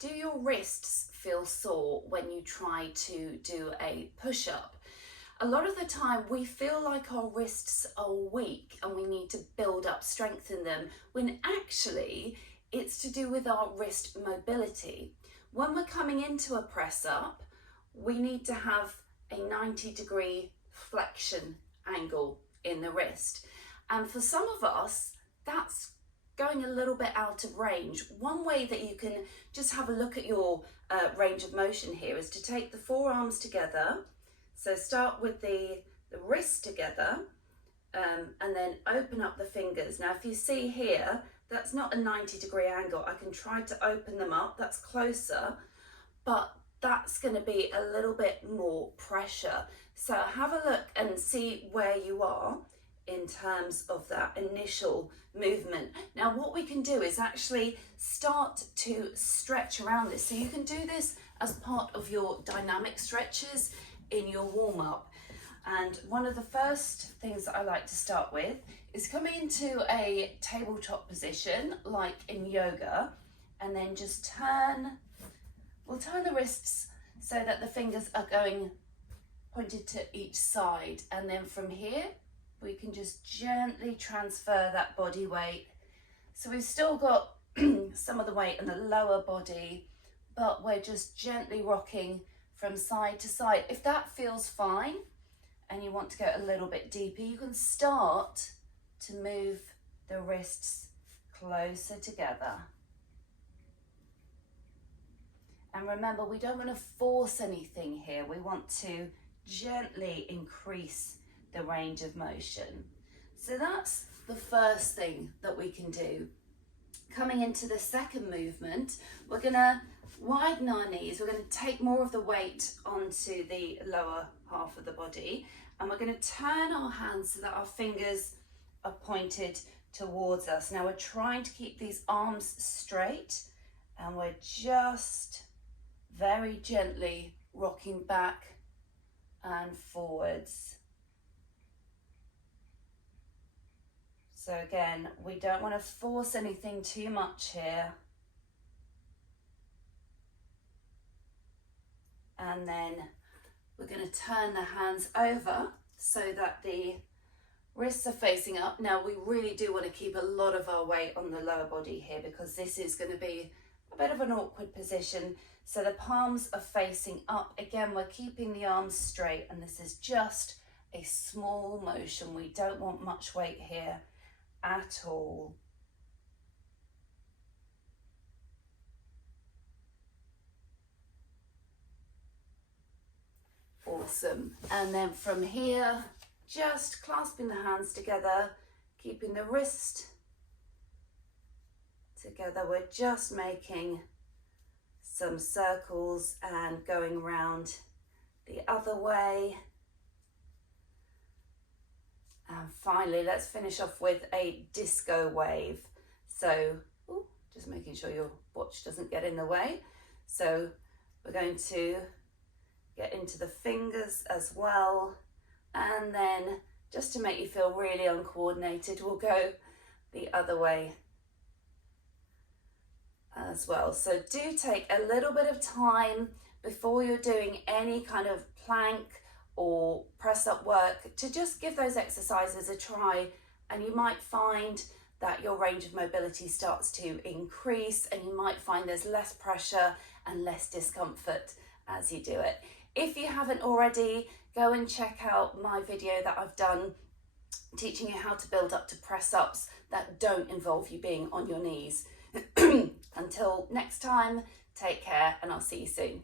do your wrists feel sore when you try to do a push-up? A lot of the time we feel like our wrists are weak and we need to build up strength in them, when actually it's to do with our wrist mobility. When we're coming into a press up, we need to have a 90-degree flexion angle in the wrist. And for some of us, that's going a little bit out of range. One way that you can just have a look at your range of motion here is to take the forearms together. So start with the wrist together and then open up the fingers. Now, if you see here, that's not a 90-degree angle. I can try to open them up, that's closer, but that's going to be a little bit more pressure. So have a look and see where you are in terms of that initial movement. Now, what we can do is actually start to stretch around this. So you can do this as part of your dynamic stretches in your warm-up. And one of the first things that I like to start with is coming into a tabletop position like in yoga, and then just we'll turn the wrists so that the fingers are going pointed to each side, and then from here we can just gently transfer that body weight. So we've still got some of the weight in the lower body, but we're just gently rocking from side to side. If that feels fine and you want to go a little bit deeper, you can start to move the wrists closer together. And remember, we don't want to force anything here. We want to gently increase the range of motion. So that's the first thing that we can do. Coming into the second movement, we're going to widen our knees. We're going to take more of the weight onto the lower half of the body, and we're going to turn our hands so that our fingers are pointed towards us. Now we're trying to keep these arms straight, and we're just very gently rocking back and forwards. So again, we don't want to force anything too much here. And then we're going to turn the hands over so that the wrists are facing up. Now we really do want to keep a lot of our weight on the lower body here, because this is going to be a bit of an awkward position. So the palms are facing up. Again, we're keeping the arms straight, and this is just a small motion. We don't want much weight here at all. Awesome. And then from here, just clasping the hands together, keeping the wrist together. We're just making some circles and going around the other way. And finally, let's finish off with a disco wave. So, just making sure your watch doesn't get in the way. So we're going to get into the fingers as well. And then just to make you feel really uncoordinated, we'll go the other way as well. So do take a little bit of time before you're doing any kind of plank or press up work to just give those exercises a try, and you might find that your range of mobility starts to increase, and you might find there's less pressure and less discomfort as you do it. If you haven't already, go and check out my video that I've done teaching you how to build up to press ups that don't involve you being on your knees. Until next time, take care, and I'll see you soon.